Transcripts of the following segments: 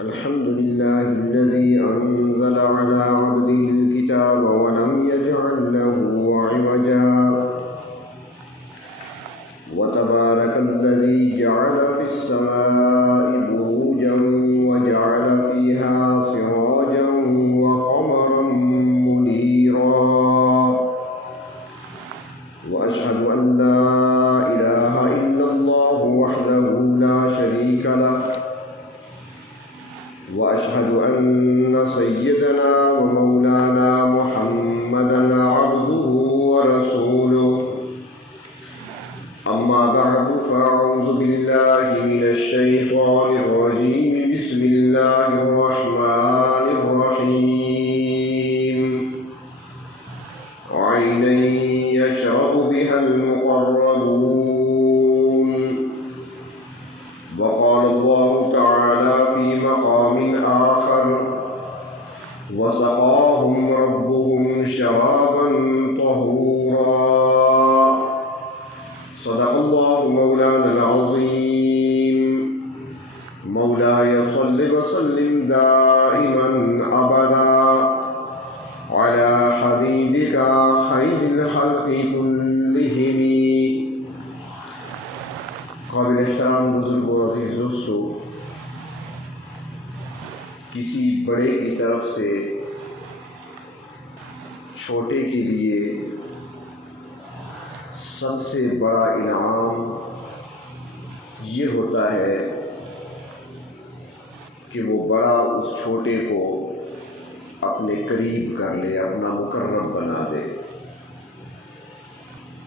الحمد لله الذي أنزل على عبده الكتاب ولم يجعل له عوجا وتبارك الذي جعل في السماء بروجا وجعل فيها سراجا وقمرا منيرا وأشهد أن لا إله إلا الله وحده لا شريك له وأشهد أن سيدنا ومولانا محمدا عبده ورسوله أما بعد فأعوذ بالله من الشيطان الرجيم بسم الله الرحمن الرحيم عينا يشرب بها المقربون وقال الله تعالى في مقام آخر وسقاهم ربهم شرابا طهورا صدق الله مولانا العظيم مولاي صل وسلم دائما أبدا على حبيبك خير الخلق كلهم. قابل احترام بزرگ و عزیز دوستو، کسی بڑے کی طرف سے چھوٹے کے لیے سب سے بڑا انعام یہ ہوتا ہے کہ وہ بڑا اس چھوٹے کو اپنے قریب کر لے، اپنا مقرب بنا دے.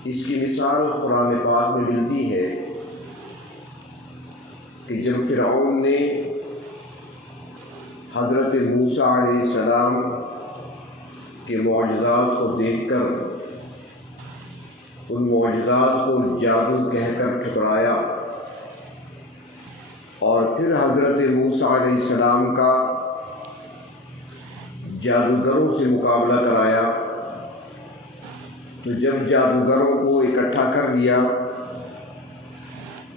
اس کی مثال قرآن پاک میں ملتی ہے کہ جب فرعون نے حضرت موسیٰ علیہ السلام کے معجزات کو دیکھ کر ان معجزات کو جادو کہہ کر ٹھکرایا اور پھر حضرت موسیٰ علیہ السلام کا جادوگروں سے مقابلہ کرایا، تو جب جادوگروں کو اکٹھا کر لیا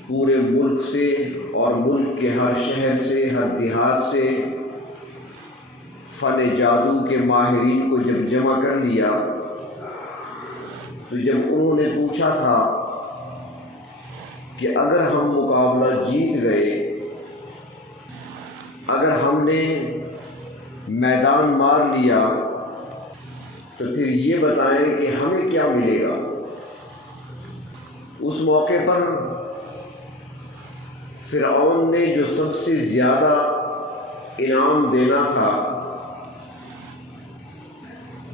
پورے ملک سے اور ملک کے ہر شہر سے، ہر دیہات سے فن جادو کے ماہرین کو جب جمع کر لیا، تو جب انہوں نے پوچھا تھا کہ اگر ہم مقابلہ جیت گئے، اگر ہم نے میدان مار لیا، تو پھر یہ بتائیں کہ ہمیں کیا ملے گا. اس موقع پر فرعون نے جو سب سے زیادہ انعام دینا تھا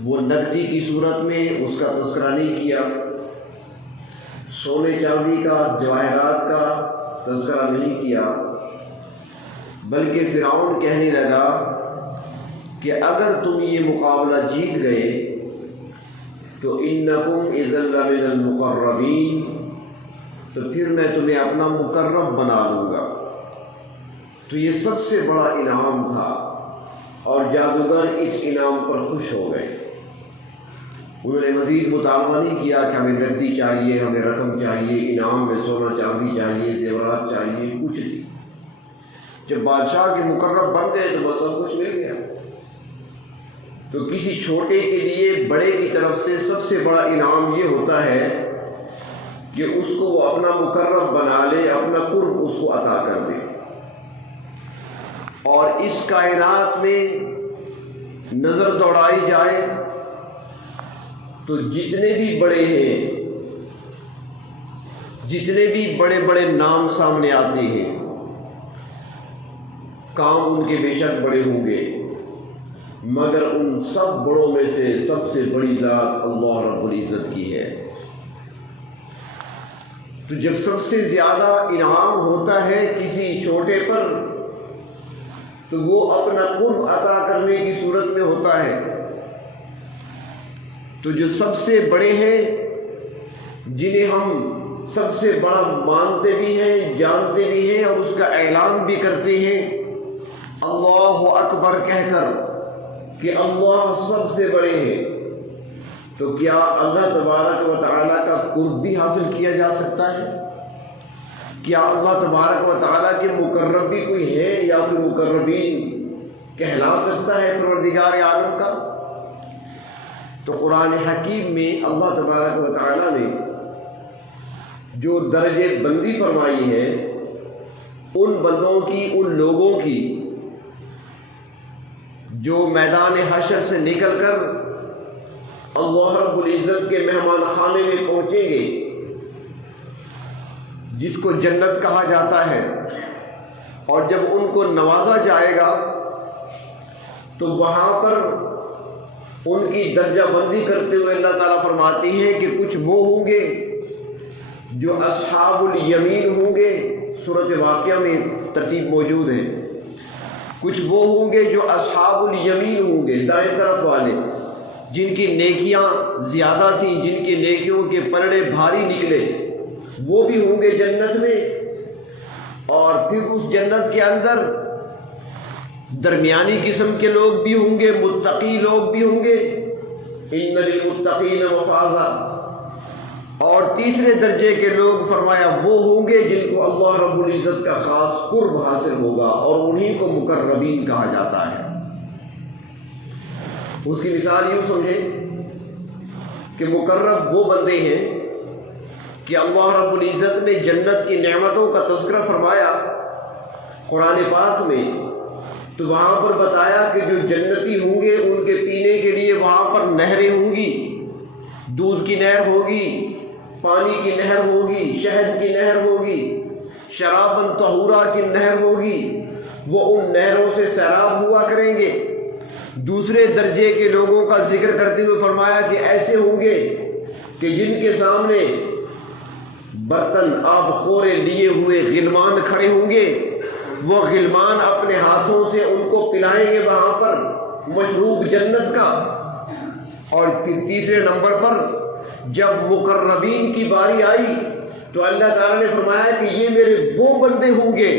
وہ نقدی کی صورت میں اس کا تذکرہ نہیں کیا، سونے چاندی کا، جواہرات کا تذکرہ نہیں کیا، بلکہ فرعون کہنے لگا کہ اگر تم یہ مقابلہ جیت گئے تو انکم اذا لمن المقربین، تو پھر میں تمہیں اپنا مقرب بنا لوں گا. تو یہ سب سے بڑا انعام تھا اور جادوگر اس انعام پر خوش ہو گئے. انہوں نے مزید مطالبہ نہیں کیا کہ ہمیں نقدی چاہیے، ہمیں رقم چاہیے، انعام میں سونا چاندی چاہیے، زیورات چاہیے، کچھ نہیں. جب بادشاہ کے مقرب بن گئے تو بس سب کچھ مل گیا. تو کسی چھوٹے کے لیے بڑے کی طرف سے سب سے بڑا انعام یہ ہوتا ہے کہ اس کو وہ اپنا مقرب بنا لے، اپنا قرب اس کو عطا کر دے. اور اس کائنات میں نظر دوڑائی جائے تو جتنے بھی بڑے ہیں، جتنے بھی بڑے بڑے نام سامنے آتے ہیں، کام ان کے بے شک بڑے ہوں گے، مگر ان سب بڑوں میں سے سب سے بڑی ذات اللہ رب العزت کی ہے. تو جب سب سے زیادہ انعام ہوتا ہے کسی چھوٹے پر تو وہ اپنا قرب عطا کرنے کی صورت میں ہوتا ہے. تو جو سب سے بڑے ہیں، جنہیں ہم سب سے بڑا مانتے بھی ہیں، جانتے بھی ہیں اور اس کا اعلان بھی کرتے ہیں اللہ اکبر کہہ کر کہ اللہ سب سے بڑے ہیں، تو کیا اللہ تبارک و تعالیٰ کا قرب بھی حاصل کیا جا سکتا ہے؟ کیا اللہ تبارک و تعالیٰ کے مقرب بھی کوئی ہے یا کوئی مقربین کہلا سکتا ہے پروردگار عالم کا؟ تو قرآن حکیم میں اللہ تبارک و تعالیٰ نے جو درجے بندی فرمائی ہے ان بندوں کی، ان لوگوں کی جو میدان حشر سے نکل کر اللہ رب العزت کے مہمان خانے میں پہنچیں گے، جس کو جنت کہا جاتا ہے، اور جب ان کو نوازا جائے گا تو وہاں پر ان کی درجہ بندی کرتے ہوئے اللہ تعالیٰ فرماتی ہے کہ کچھ وہ ہوں گے جو اصحاب الیمین ہوں گے، سورۃ واقعہ میں ترتیب موجود ہے، کچھ وہ ہوں گے جو اصحاب الیمین ہوں گے، دائیں طرف والے، جن کی نیکیاں زیادہ تھیں، جن کی نیکیوں کے پلڑے بھاری نکلے، وہ بھی ہوں گے جنت میں۔ اور پھر اس جنت کے اندر درمیانی قسم کے لوگ بھی ہوں گے، متقی لوگ بھی ہوں گے، ان للمتقین مفازا۔ اور تیسرے درجے کے لوگ فرمایا وہ ہوں گے جن کو اللہ رب العزت کا خاص قرب حاصل ہوگا، اور انہی کو مقربین کہا جاتا ہے۔ اس کی مثال یوں سمجھیں کہ مقرب وہ بندے ہیں کہ اللہ رب العزت نے جنت کی نعمتوں کا تذکرہ فرمایا قرآن پاک میں، تو وہاں پر بتایا کہ جو جنتی ہوں گے ان کے پینے کے لیے وہاں پر نہریں ہوں گی، دودھ کی نہر ہوگی، پانی کی نہر ہوگی، شہد کی نہر ہوگی، شراباً طہورا کی نہر ہوگی، وہ ان نہروں سے سیراب ہوا کریں گے۔ دوسرے درجے کے لوگوں کا ذکر کرتے ہوئے فرمایا کہ ایسے ہوں گے کہ جن کے سامنے برتن آب خورے لیے ہوئے غلمان کھڑے ہوں گے، وہ غلمان اپنے ہاتھوں سے ان کو پلائیں گے وہاں پر مشروب جنت کا۔ اور پھر تیسرے نمبر پر جب مقربین کی باری آئی تو اللہ تعالیٰ نے فرمایا کہ یہ میرے وہ بندے ہوں گے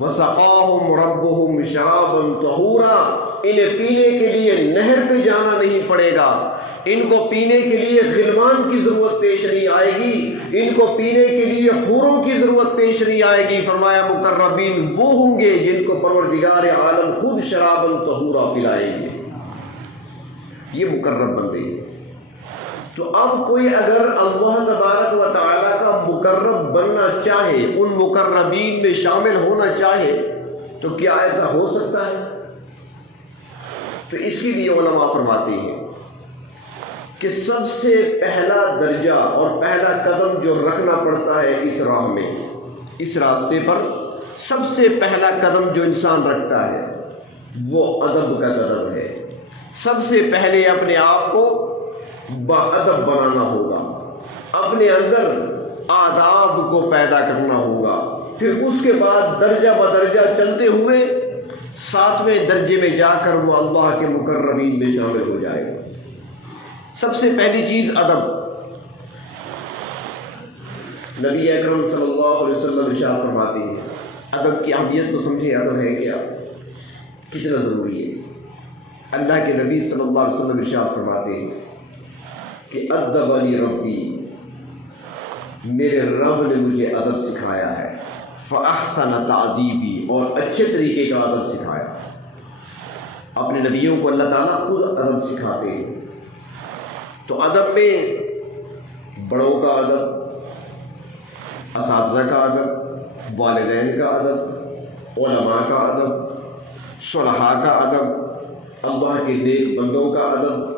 وَسَقَاهُمْ رَبُّهُمْ شَرَابًا طَهُورًا، انہیں پینے کے لیے نہر پہ جانا نہیں پڑے گا، ان کو پینے کے لیے غلمان کی ضرورت پیش نہیں آئے گی، ان کو پینے کے لیے حوروں کی ضرورت پیش نہیں آئے گی۔ فرمایا مقربین وہ ہوں گے جن کو پروردگار عالم خود شراباً طہورا پلائیں گے، یہ مقرب بندے ہیں۔ تو اب کوئی اگر اللہ تبارک و تعالیٰ کا مقرب بننا چاہے، ان مقربین میں شامل ہونا چاہے، تو کیا ایسا ہو سکتا ہے؟ تو اس کے لیے علماء فرماتے ہیں کہ سب سے پہلا درجہ اور پہلا قدم جو رکھنا پڑتا ہے اس راہ میں، اس راستے پر سب سے پہلا قدم جو انسان رکھتا ہے وہ ادب کا قدم ہے۔ سب سے پہلے اپنے آپ کو باادب بنانا ہوگا، اپنے اندر آداب کو پیدا کرنا ہوگا، پھر اس کے بعد درجہ بدرجہ چلتے ہوئے 7ویں درجے میں جا کر وہ اللہ کے مقربین میں شامل ہو جائے گا۔ سب سے پہلی چیز ادب۔ نبی اکرم صلی اللہ علیہ وسلم ارشاد فرماتے ہیں، ادب کی اہمیت کو سمجھے، ادب ہے کیا، کتنا ضروری ہے۔ اللہ کے نبی صلی اللہ علیہ وسلم ارشاد فرماتے ہیں کہ ادبنی ربی، میرے رب نے مجھے ادب سکھایا ہے، فاحسن تعدیبی، اور اچھے طریقے کا ادب سکھایا۔ اپنے نبیوں کو اللہ تعالیٰ خود ادب سکھاتے ہیں۔ تو ادب میں بڑوں کا ادب، اساتذہ کا ادب، والدین کا ادب، علماء کا ادب، صلحاء کا ادب، اللہ کے نیک بندوں کا ادب،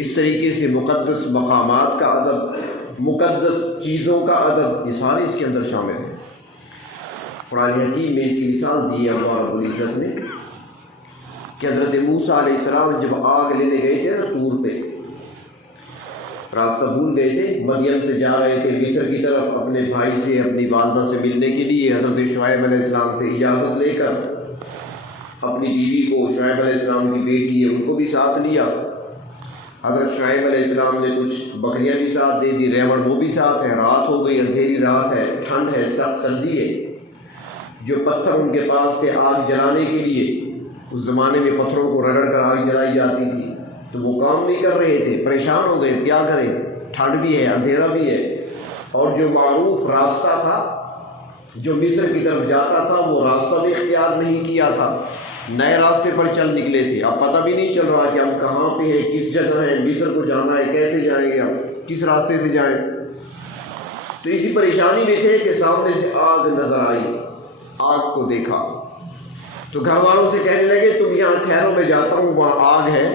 اس طریقے سے مقدس مقامات کا ادب، مقدس چیزوں کا ادب، یہ سارے اس کے اندر شامل ہیں۔ قرآن حکیم میں اس کی مثال دی ہے اللہ رب العزت نے کہ حضرت موسیٰ علیہ السلام جب آگ لینے گئے تھے نا طور پہ، راستہ بھول گئے تھے، مدین سے جا رہے تھے مصر کی طرف اپنے بھائی سے، اپنی والدہ سے ملنے کے لیے، حضرت شعیب علیہ السلام سے اجازت لے کر اپنی بیوی کو، شعیب علیہ السلام کی بیٹی ہے ان کو بھی ساتھ لیا۔ حضرت شعیب علیہ السلام نے کچھ بکریاں بھی ساتھ دے دی، ریوڑ وہ بھی ساتھ ہے، رات ہو گئی، اندھیری رات ہے، ٹھنڈ ہے، سخت سردی ہے۔ جو پتھر ان کے پاس تھے آگ جلانے کے لیے، اس زمانے میں پتھروں کو رگڑ کر آگ جلائی جاتی تھی، تو وہ کام نہیں کر رہے تھے، پریشان ہو گئے، کیا کریں، ٹھنڈ بھی ہے، اندھیرا بھی ہے۔ اور جو معروف راستہ تھا جو مصر کی طرف جاتا تھا وہ راستہ بھی اختیار نہیں کیا تھا، نئے راستے پر چل نکلے تھے۔ اب پتہ بھی نہیں چل رہا کہ ہم کہاں پہ ہیں، کس جگہ ہیں، مصر کو جانا ہے، کیسے جائیں گے، اب کس راستے سے جائیں۔ تو اسی پریشانی میں تھے کہ سامنے سے آگ نظر آئی، آگ کو دیکھا تو گھر والوں سے کہنے لگے تم یہاں ٹھہرو، میں جاتا ہوں، وہاں آگ ہے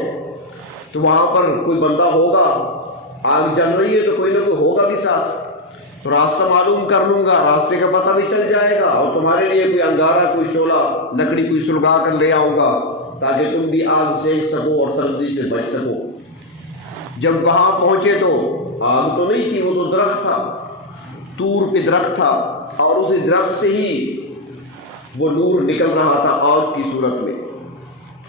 تو وہاں پر کوئی بندہ ہوگا، آگ جل رہی ہے تو کوئی نہ کوئی ہوگا بھی ساتھ، تو راستہ معلوم کر لوں گا، راستے کا پتہ بھی چل جائے گا، اور تمہارے لیے کوئی انگارہ، کوئی شعلہ لکڑی کوئی سلگا کر لے آؤں گا تاکہ تم بھی آگ سینک سکو اور سردی سے بچ سکو۔ جب وہاں پہنچے تو آگ تو نہیں تھی، وہ تو درخت تھا، طور پہ درخت تھا، اور اسی درخت سے ہی وہ نور نکل رہا تھا آگ کی صورت میں،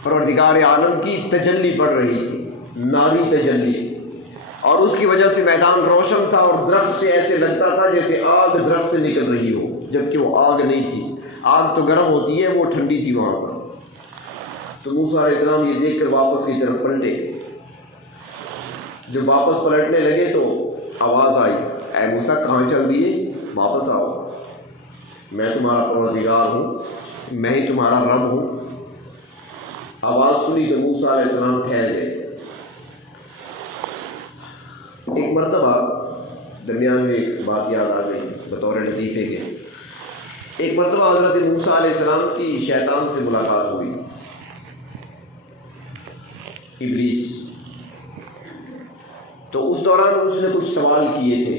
پروردگار عالم کی تجلی پڑ رہی تھی، ناری تجلی، اور اس کی وجہ سے میدان روشن تھا اور درخت سے ایسے لگتا تھا جیسے آگ درخت سے نکل رہی ہو، جبکہ وہ آگ نہیں تھی، آگ تو گرم ہوتی ہے، وہ ٹھنڈی تھی وہاں پر۔ تو موسیٰ علیہ السلام یہ دیکھ کر واپس کی طرف پلٹے، جب واپس پلٹنے لگے تو آواز آئی، اے موسیٰ کہاں چل دیے، واپس آؤ، میں تمہارا پروردگار ہوں، میں ہی تمہارا رب ہوں۔ آواز سنی تو موسیٰ علیہ السلام ٹھہر گئے۔ ایک مرتبہ درمیان میں ایک بات یاد آ گئی بطور لطیفے کے، ایک مرتبہ حضرت موسیٰ علیہ السلام کی شیطان سے ملاقات ہوئی، ابلیس، تو اس دوران اس نے کچھ سوال کیے تھے،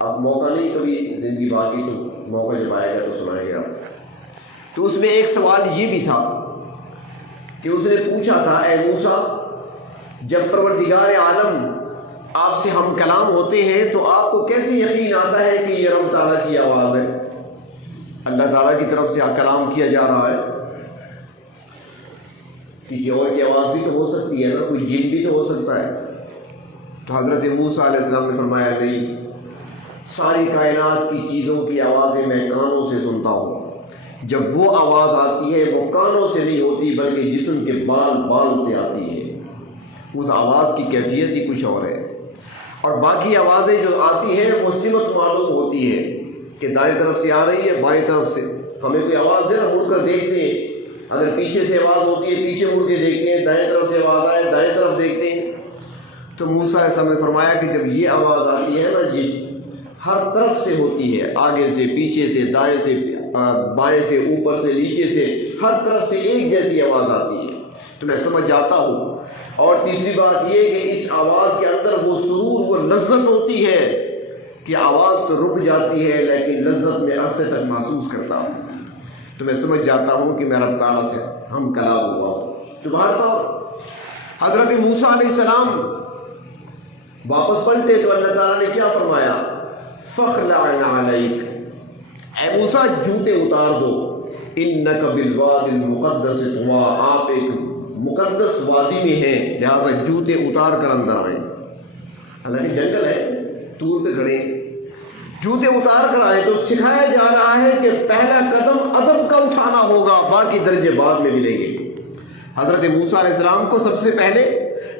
اب موقع نہیں، کبھی زندگی باقی تو موقع جب آئے گا تو سنائیں گے آپ۔ تو اس میں ایک سوال یہ بھی تھا کہ اس نے پوچھا تھا، اے موسیٰ جب پروردگار عالم آپ سے ہم کلام ہوتے ہیں تو آپ کو کیسے یقین آتا ہے کہ یہ رب تعالیٰ کی آواز ہے، اللہ تعالیٰ کی طرف سے کلام کیا جا رہا ہے؟ کسی اور کی آواز بھی تو ہو سکتی ہے نا، کوئی جن بھی تو ہو سکتا ہے۔ تو حضرت موسیٰ علیہ السلام نے فرمایا نہیں، ساری کائنات کی چیزوں کی آوازیں میں کانوں سے سنتا ہوں، جب وہ آواز آتی ہے وہ کانوں سے نہیں ہوتی بلکہ جسم کے بال بال سے آتی ہے، اس آواز کی کیفیت ہی کچھ اور ہے، اور باقی آوازیں جو آتی ہیں وہ سمت معلوم ہوتی ہے کہ دائیں طرف سے آ رہی ہے، بائیں طرف سے، ہمیں کوئی آواز دے نا مڑ کر دیکھتے ہیں، اگر پیچھے سے آواز ہوتی ہے پیچھے مڑ کے دیکھتے ہیں، دائیں طرف سے آواز آئے دائیں طرف دیکھتے ہیں۔ تو موسیٰ علیہ السلام نے فرمایا کہ جب یہ آواز آتی ہے نا، یہ ہر طرف سے ہوتی ہے، آگے سے پیچھے سے دائیں سے بائیں سے اوپر سے نیچے سے، ہر طرف سے ایک جیسی آواز آتی ہے، تو میں سمجھ جاتا ہوں۔ اور تیسری بات یہ کہ اس آواز کے اندر وہ سرور، وہ لذت ہوتی ہے کہ آواز تو رک جاتی ہے لیکن لذت میں عرصے تک محسوس کرتا ہوں، تو میں سمجھ جاتا ہوں کہ میں رب تعالیٰ سے ہم کلام ہوا ہوں۔ تو بہرحال حضرت موسیٰ علیہ السلام واپس پلٹے تو اللہ تعالیٰ نے کیا فرمایا، فَخْلَعْنَ عَلَيْكَ، اے موسیٰ جوتے اتار دو، اِنَّكَ بِالْوَادِ الْمُقَدَّسِ طُوَىٰ، آپ ایک مقدس وادی میں ہیں، لہذا جوتے اتار کر اندر آئیں، اللہ کی جنگل ہے، طور پہ کھڑے ہیں، جوتے اتار کر آئیں۔ تو سکھایا جا رہا ہے کہ پہلا قدم ادب کا اٹھانا ہوگا، باقی درجے بعد میں ملیں گے۔ حضرت موسیٰ علیہ السلام کو سب سے پہلے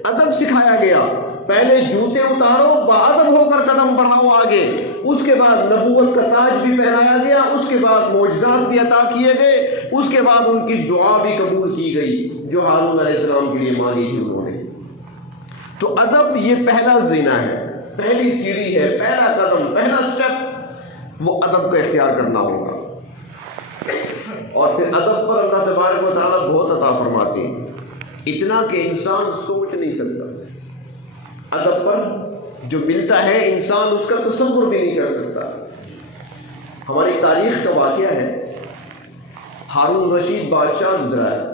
ادب سکھایا گیا، پہلے جوتے اتارو، باادب ہو کر قدم بڑھاؤ آگے، اس کے بعد نبوت کا تاج بھی پہنایا گیا، اس کے بعد معجزات بھی عطا کیے گئے، اس کے بعد ان کی دعا بھی قبول کی گئی جو ہارون علیہ السلام کے لیے مانگی تھی انہوں نے۔ تو ادب یہ پہلا زینہ ہے، پہلی سیڑھی ہے، پہلا قدم، پہلا سٹیپ، وہ ادب کا اختیار کرنا ہوگا، اور پھر ادب پر اللہ تبارک و تعالیٰ بہت عطا فرماتے ہیں، اتنا کہ انسان سوچ نہیں سکتا، ادب پر جو ملتا ہے انسان اس کا تصور بھی نہیں کر سکتا۔ ہماری تاریخ کا واقعہ ہے، ہارون رشید بادشاہ گزرا ہے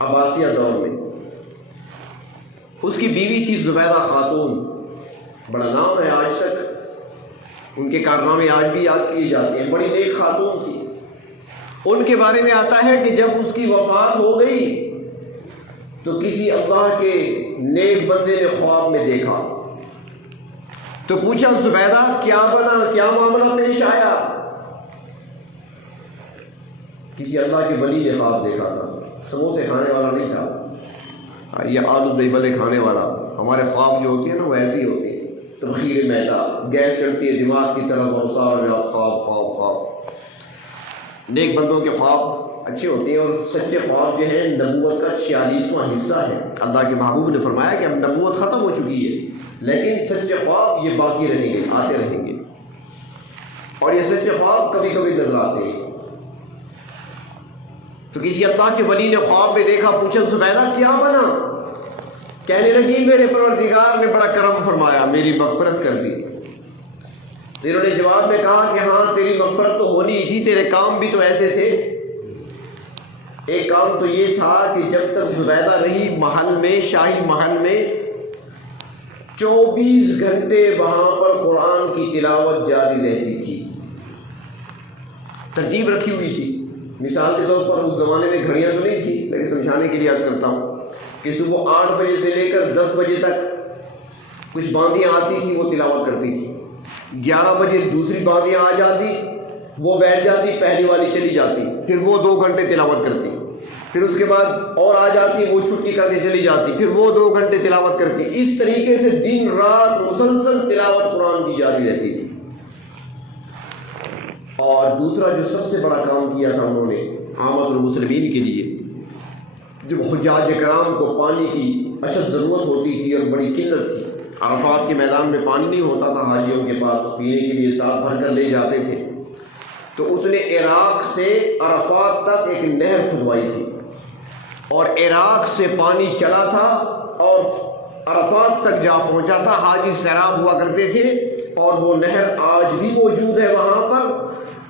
عباسیہ دور میں، اس کی بیوی تھی زبیدہ خاتون، بڑا نام ہے آج تک، ان کے کارنامے آج بھی یاد کیے جاتے ہیں، بڑی نیک خاتون تھی۔ ان کے بارے میں آتا ہے کہ جب اس کی وفات ہو گئی تو کسی اللہ کے نیک بندے نے خواب میں دیکھا، تو پوچھا زبیدہ کیا بنا، کیا معاملہ پیش آیا؟ کسی اللہ کے ولی نے خواب دیکھا تھا، سموسے کھانے والا نہیں تھا، یہ آلو دہی بلے کھانے والا، ہمارے خواب جو ہوتے ہیں نا وہ ایسے ہی ہوتے ہیں، تبخیر میدا، گیس چڑھتی ہے دماغ کی طرف اور سارا رات خواب خواب خواب۔ نیک بندوں کے خواب اچھے ہوتے ہیں، اور سچے خواب جو ہیں نبوت کا 46واں حصہ ہے۔ اللہ کے محبوب نے فرمایا کہ اب نبوت ختم ہو چکی ہے، لیکن سچے خواب یہ باقی رہیں گے، آتے رہیں گے، اور یہ سچے خواب کبھی کبھی نظر آتے ہیں۔ تو کسی اللہ کے ولی نے خواب میں دیکھا، پوچھا زبیدہ کیا بنا؟ کہنے لگی میرے پروردگار نے بڑا کرم فرمایا، میری مغفرت کر دی۔ انہوں نے جواب میں کہا کہ ہاں تیری مغفرت تو ہونی ہی تھی، تیرے کام بھی تو ایسے تھے۔ ایک کام تو یہ تھا کہ جب تک زبیدہ رہی محل میں، شاہی محل میں، 24 گھنٹے وہاں پر قرآن کی تلاوت جاری رہتی تھی۔ ترتیب رکھی ہوئی تھی۔ مثال کے طور پر اس زمانے میں گھڑیاں تو نہیں تھی، لیکن سمجھانے کے لیے عرض کرتا ہوں کہ صبح 8 بجے سے لے کر 10 بجے تک کچھ باندیاں آتی تھیں، وہ تلاوت کرتی تھی۔ 11 بجے دوسری باندیاں آ جاتی، وہ بیٹھ جاتی، پہلی والی چلی جاتی، پھر وہ 2 گھنٹے تلاوت کرتی، پھر اس کے بعد اور آ جاتی، وہ چھٹی کر کے چلی جاتی، پھر وہ 2 گھنٹے تلاوت کرتی۔ اس طریقے سے دن رات مسلسل تلاوت قرآن کی جاری رہتی تھی۔ اور دوسرا جو سب سے بڑا کام کیا تھا انہوں نے عامت المسلمین کے لیے، جب حجاج کرام کو پانی کی اشد ضرورت ہوتی تھی اور بڑی قلت تھی، عرفات کے میدان میں پانی نہیں ہوتا تھا حاجیوں کے پاس، پینے کے لیے ساتھ بھر کر لے جاتے تھے، تو اس نے عراق سے عرفات تک ایک نہر کھدوائی تھی، اور عراق سے پانی چلا تھا اور عرفات تک جا پہنچا تھا۔ حاجی سیراب ہوا کرتے تھے، اور وہ نہر آج بھی موجود ہے وہاں پر،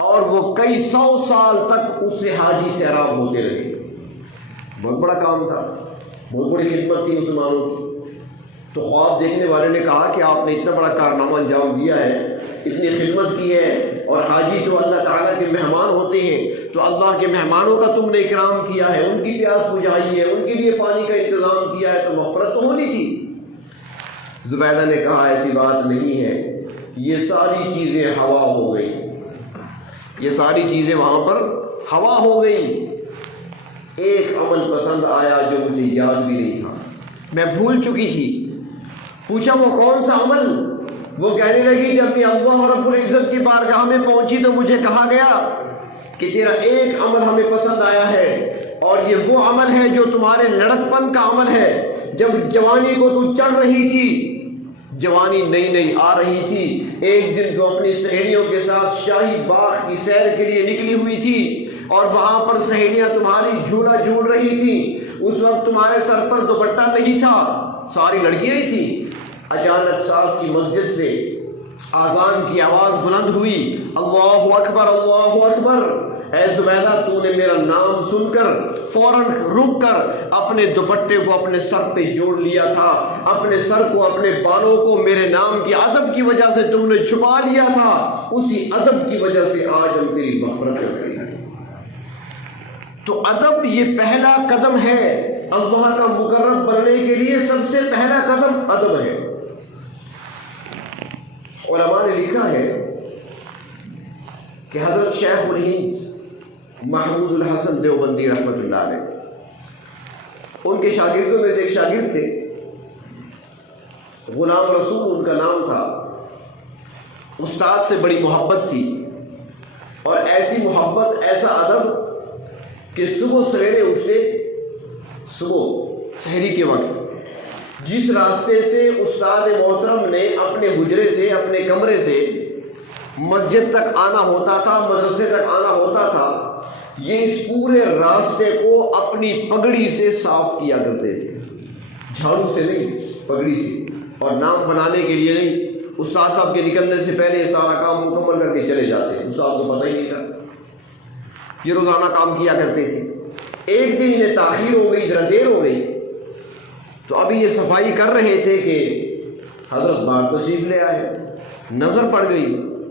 اور وہ کئی 100 سال تک اس سے حاجی سیراب ہوتے رہے۔ بہت بڑا کام تھا، بہت بڑی خدمت تھی مسلمانوں کی۔ تو خواب دیکھنے والے نے کہا کہ آپ نے اتنا بڑا کارنامہ انجام دیا ہے، اتنی خدمت کی ہے، اور حاجی تو اللہ تعالیٰ کے مہمان ہوتے ہیں، تو اللہ کے مہمانوں کا تم نے اکرام کیا ہے، ان کی پیاس بجھائی ہے، ان کے لیے پانی کا انتظام کیا ہے، تو مغفرت تو ہونی تھی۔ زبیدہ نے کہا ایسی بات نہیں ہے، یہ ساری چیزیں ہوا ہو گئی، یہ ساری چیزیں وہاں پر ہوا ہو گئی۔ ایک عمل پسند آیا جو مجھے یاد بھی نہیں تھا، میں بھول چکی تھی۔ پوچھا وہ کون سا عمل؟ وہ کہنے لگی جب میں اللہ رب العزت کی بارگاہ میں پہنچی تو مجھے کہا گیا کہ تیرا ایک عمل ہمیں پسند آیا ہے، اور یہ وہ عمل ہے جو تمہارے لڑکپن کا عمل ہے۔ جب جوانی کو تو چڑھ رہی تھی، جوانی نئی نئی آ رہی تھی، ایک دن تو اپنی سہیلیوں کے ساتھ شاہی باغ کی سیر کے لیے نکلی ہوئی تھی، اور وہاں پر سہیلیاں تمہاری جھولا جھول رہی تھیں، اس وقت تمہارے سر پر دوپٹہ نہیں تھا، ساری لڑکیاں ہی تھیں۔ اچانک ساتھ کی مسجد سے آذان کی آواز بلند ہوئی، اللہ اکبر اللہ اکبر۔ اے زبیدہ تو نے میرا نام سن کر فوراً رک کر اپنے دوپٹے کو اپنے سر پہ جوڑ لیا تھا، اپنے سر کو، اپنے بالوں کو میرے نام کی ادب کی وجہ سے تم نے چھپا لیا تھا، اسی ادب کی وجہ سے آج ہم تیری مغفرت کرتے ہیں۔ تو ادب یہ پہلا قدم ہے، اللہ کا مقرب بننے کے لیے سب سے پہلا قدم ادب ہے۔ علماء نے لکھا ہے کہ حضرت شیخ الہند محمود الحسن دیوبندی رحمۃ اللہ علیہ، ان کے شاگردوں میں سے ایک شاگرد تھے، غلام رسول ان کا نام تھا۔ استاد سے بڑی محبت تھی، اور ایسی محبت، ایسا ادب کہ صبح سویرے اٹھتے، صبح سحری کے وقت جس راستے سے استاد محترم نے اپنے حجرے سے، اپنے کمرے سے مسجد تک آنا ہوتا تھا، مدرسے تک آنا ہوتا تھا، یہ اس پورے راستے کو اپنی پگڑی سے صاف کیا کرتے تھے، جھاڑو سے نہیں، پگڑی سے، اور نام بنانے کے لیے نہیں۔ استاد صاحب کے نکلنے سے پہلے سارا کام مکمل کر کے چلے جاتے، استاد کو پتہ ہی نہیں تھا، یہ روزانہ کام کیا کرتے تھے۔ ایک دن انہیں تاخیر ہو گئی، ذرا دیر ہو گئی، تو ابھی یہ صفائی کر رہے تھے کہ حضرت باہر تشریف لے آئے، نظر پڑ گئی،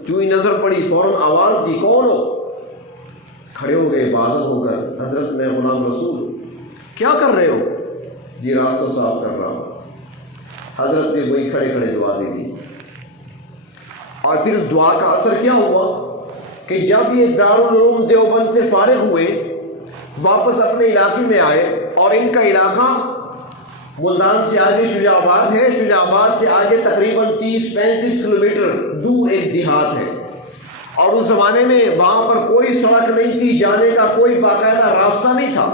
جو ہی نظر پڑی فوراً آواز دی، کون ہو؟ کھڑے ہو گئے بادل ہو کر، حضرت میں غلام رسول ہوں۔ کیا کر رہے ہو؟ جی راستہ صاف کر رہا ہوں۔ حضرت نے وہی کھڑے کھڑے دعا دے دی، اور پھر اس دعا کا اثر کیا ہوا کہ جب یہ دارالعلوم دیوبند سے فارغ ہوئے، واپس اپنے علاقے میں آئے، اور ان کا علاقہ ملتان سے آگے شجاع آباد ہے، شجاع آباد سے آگے تقریباً 30-35 کلومیٹر دور ایک دیہات ہے، اور اس زمانے میں وہاں پر کوئی سڑک نہیں تھی، جانے کا کوئی باقاعدہ راستہ نہیں تھا،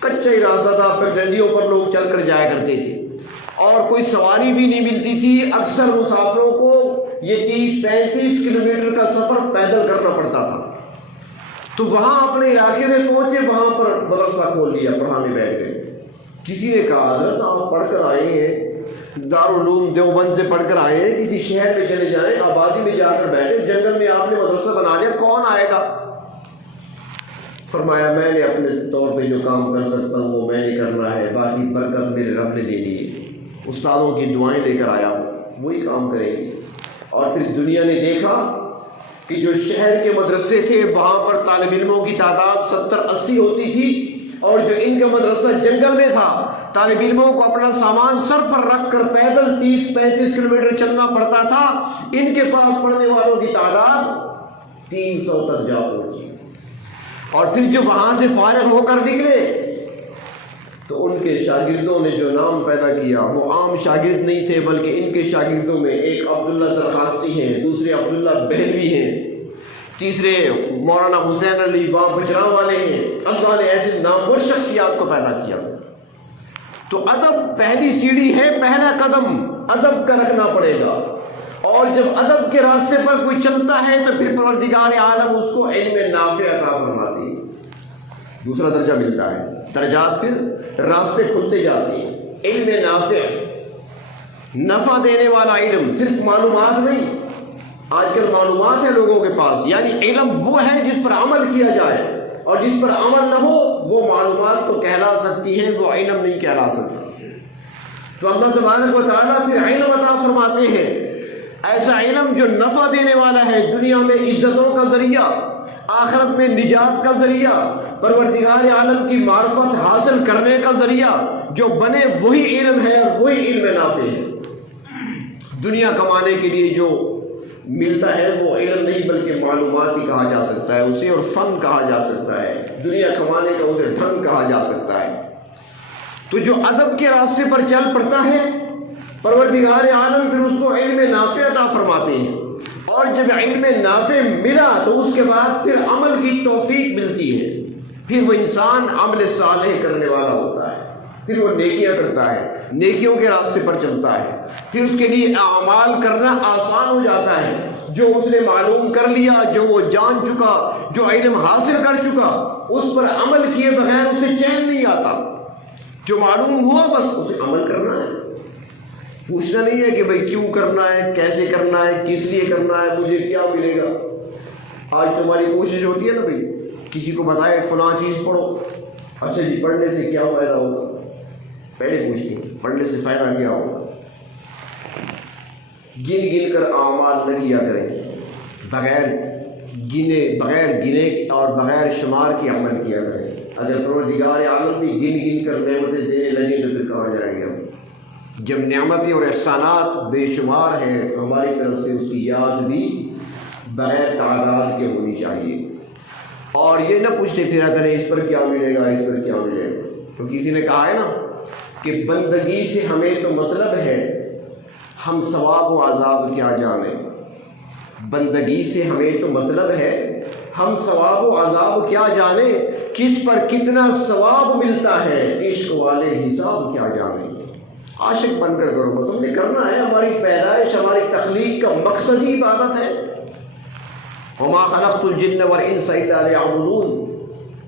کچا ہی راستہ تھا، پگڈنڈیوں پر لوگ چل کر جایا کرتے تھے، اور کوئی سواری بھی نہیں ملتی تھی۔ اکثر مسافروں کو یہ 30-35 کلومیٹر کا سفر پیدل کرنا پڑتا تھا۔ تو وہاں اپنے علاقے میں پہنچے، وہاں پر مدرسہ کھول لیا، پڑھانے بیٹھ گئے۔ کسی نے کہا حضرت آپ پڑھ کر آئے ہیں، دارالعلوم دیوبند سے پڑھ کر آئے ہیں، کسی شہر میں چلے جائیں، آبادی میں جا کر بیٹھے، جنگل میں آپ نے مدرسہ بنا لیا، کون آئے گا؟ فرمایا میں نے اپنے طور پہ جو کام کر سکتا ہوں وہ میں نے کرنا ہے، باقی برکت میرے رب نے دے دی ہے، استادوں کی دعائیں لے کر آیا ہوں، وہی کام کریں گے۔ اور پھر دنیا نے دیکھا کہ جو شہر کے مدرسے تھے وہاں پر طالب علموں کی تعداد 70-80 ہوتی تھی، اور جو ان کا مدرسہ جنگل میں تھا، طالب علموں کو اپنا سامان سر پر رکھ کر پیدل 30-35 کلومیٹر چلنا پڑتا تھا۔ ان کے پاس پڑھنے والوں کی تعداد 300 تک جا پہنچی۔ اور پھر جو وہاں سے فارغ ہو کر نکلے تو ان کے شاگردوں نے جو نام پیدا کیا وہ عام شاگرد نہیں تھے، بلکہ ان کے شاگردوں میں ایک عبداللہ درخواستی ہیں، دوسرے عبداللہ بہلوی ہیں، تیسرے مولانا حسین علی وہاں بچراں والے ہیں۔ اللہ نے ایسے نامور شخصیات کو پیدا کیا۔ تو ادب پہلی سیڑھی ہے، پہلا قدم ادب کا رکھنا پڑے گا، اور جب ادب کے راستے پر کوئی چلتا ہے تو پھر پروردگار عالم اس کو علم نافع عطا فرماتی ہے، دوسرا درجہ ملتا ہے، درجات پھر راستے کھلتے جاتے ہیں۔ علم نافع، نفع دینے والا علم، صرف معلومات نہیں۔ آج کل معلومات ہے لوگوں کے پاس، یعنی علم وہ ہے جس پر عمل کیا جائے، اور جس پر عمل نہ ہو وہ معلومات تو کہلا سکتی ہیں، وہ علم نہیں کہلا سکتی۔ تو اللہ تبارک و تعالیٰ پھر علم عطا فرماتے ہیں، ایسا علم جو نفع دینے والا ہے، دنیا میں عزتوں کا ذریعہ، آخرت میں نجات کا ذریعہ، پروردگار عالم کی معرفت حاصل کرنے کا ذریعہ جو بنے، وہی علم ہے اور وہی علم نافع ہے۔ دنیا کمانے کے لیے جو ملتا ہے وہ علم نہیں بلکہ معلومات ہی کہا جا سکتا ہے اسے، اور فن کہا جا سکتا ہے، دنیا کمانے کا اسے ڈھنگ کہا جا سکتا ہے۔ تو جو ادب کے راستے پر چل پڑتا ہے، پروردگار عالم پھر اس کو علم نافع عطا فرماتے ہیں، اور جب علم نافع ملا تو اس کے بعد پھر عمل کی توفیق ملتی ہے، پھر وہ انسان عمل صالح کرنے والا ہوتا ہے، پھر وہ نیکیاں کرتا ہے، نیکیوں کے راستے پر چلتا ہے، پھر اس کے لیے اعمال کرنا آسان ہو جاتا ہے۔ جو اس نے معلوم کر لیا، جو وہ جان چکا، جو علم حاصل کر چکا، اس پر عمل کیے بغیر اسے چین نہیں آتا۔ جو معلوم ہوا بس اسے عمل کرنا ہے، پوچھنا نہیں ہے کہ بھئی کیوں کرنا ہے، کیسے کرنا ہے، کس لیے کرنا ہے، مجھے کیا ملے گا۔ آج تو ہماری کوشش ہوتی ہے نا بھئی کسی کو بتائے فلاں چیز پڑھو، اچھا جی پڑھنے سے کیا فائدہ ہوگا، پہلے پوچھتے ہیں پڑھنے سے فائدہ کیا ہوگا۔ گن گن کر اعمال نہ کیا کریں، بغیر گنے اور بغیر شمار کے عمل کیا کریں۔ اگر پروردگار عالم بھی گن گن کر نعمتیں دینے لگے تو پھر کہاں جائیں گے ہم؟ جب نعمتیں اور احسانات بے شمار ہیں تو ہماری طرف سے اس کی یاد بھی بغیر تعداد کے ہونی چاہیے، اور یہ نہ پوچھتے پھرا کریں اس پر کیا ملے گا، اس پر کیا ملے گا۔ تو کسی نے کہا ہے نا کہ بندگی سے ہمیں تو مطلب ہے، ہم ثواب و عذاب کیا جانیں۔ بندگی سے ہمیں تو مطلب ہے، ہم ثواب و عذاب کیا جانیں، کس پر کتنا ثواب ملتا ہے، عشق والے حساب کیا جانیں۔ عاشق بن کر کرو، بس ہم نے کرنا ہے، ہماری پیدائش، ہماری تخلیق کا مقصد ہی عبادت ہے۔ وما خلقت الجن والانس الا ليعبدون،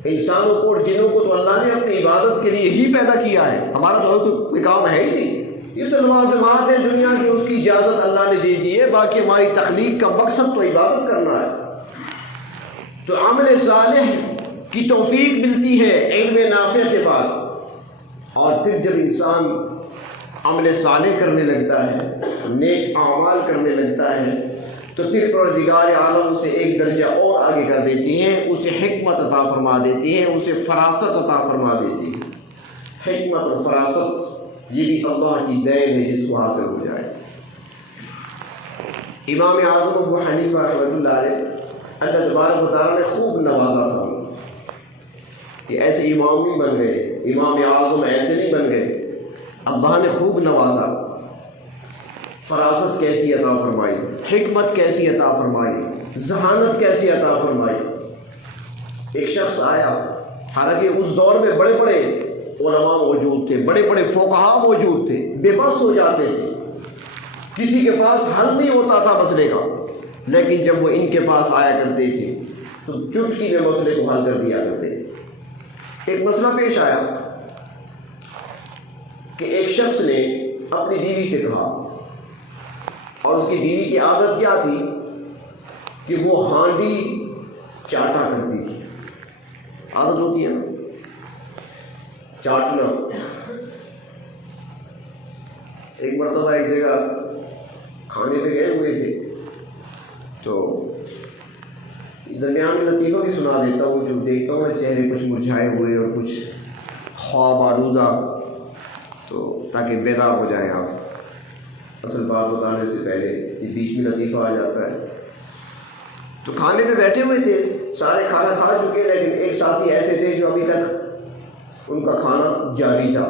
انسانوں کو اور جنوں کو تو اللہ نے اپنی عبادت کے لیے ہی پیدا کیا ہے، ہمارا تو کوئی کام ہے ہی نہیں۔ یہ تو لوازمات ہے دنیا کی، اس کی اجازت اللہ نے دے دی ہے، باقی ہماری تخلیق کا مقصد تو عبادت کرنا ہے۔ تو عمل صالح کی توفیق ملتی ہے علم نافع کے بعد، اور پھر جب انسان عمل صالح کرنے لگتا ہے، نیک اعمال کرنے لگتا ہے، تو پھر پروردگار عالم اسے ایک درجہ اور آگے کر دیتی ہیں، اسے حکمت عطا فرما دیتی ہیں، اسے فراست عطا فرما دیتی ہے۔ حکمت اور فراست یہ بھی اللہ کی دین ہے جس کو حاصل ہو جائے۔ امام اعظم ابو حنیفہ رحمۃ اللہ علیہ، اللہ تبارک و تعالیٰ نے خوب نوازا تھا کہ ایسے امام نہیں بن گئے، امام اعظم ایسے نہیں بن گئے، اللہ نے خوب نوازا، فراست کیسی عطا فرمائی، حکمت کیسی عطا فرمائی، ذہانت کیسی عطا فرمائی۔ ایک شخص آیا، حالانکہ اس دور میں بڑے بڑے علماء موجود تھے، بڑے بڑے فقہاء موجود تھے، بے بس ہو جاتے تھے، کسی کے پاس حل نہیں ہوتا تھا مسئلے کا، لیکن جب وہ ان کے پاس آیا کرتے تھے تو چٹکی میں مسئلے کو حل کر دیا کرتے تھے۔ ایک مسئلہ پیش آیا کہ ایک شخص نے اپنی بیوی سے کہا، اور اس کی بیوی کی عادت کیا تھی کہ وہ ہانڈی چاٹا کرتی تھی، عادت ہوتی ہے نا چاٹنا۔ ایک مرتبہ ایک جگہ کھانے پہ گئے ہوئے تھے، تو درمیان میں لطیفہ بھی سنا دیتا ہوں، جو دیکھتا ہوں چہرے کچھ مرجھائے ہوئے اور کچھ خواب آلودہ، تو تاکہ بیدار ہو جائیں آپ۔ اصل بات بتانے سے پہلے یہ بیچ میں لطیفہ آ جاتا ہے۔ تو کھانے پہ بیٹھے ہوئے تھے، سارے کھانا کھا چکے، لیکن ایک ساتھی ایسے تھے جو ابھی تک ان کا کھانا جاری تھا۔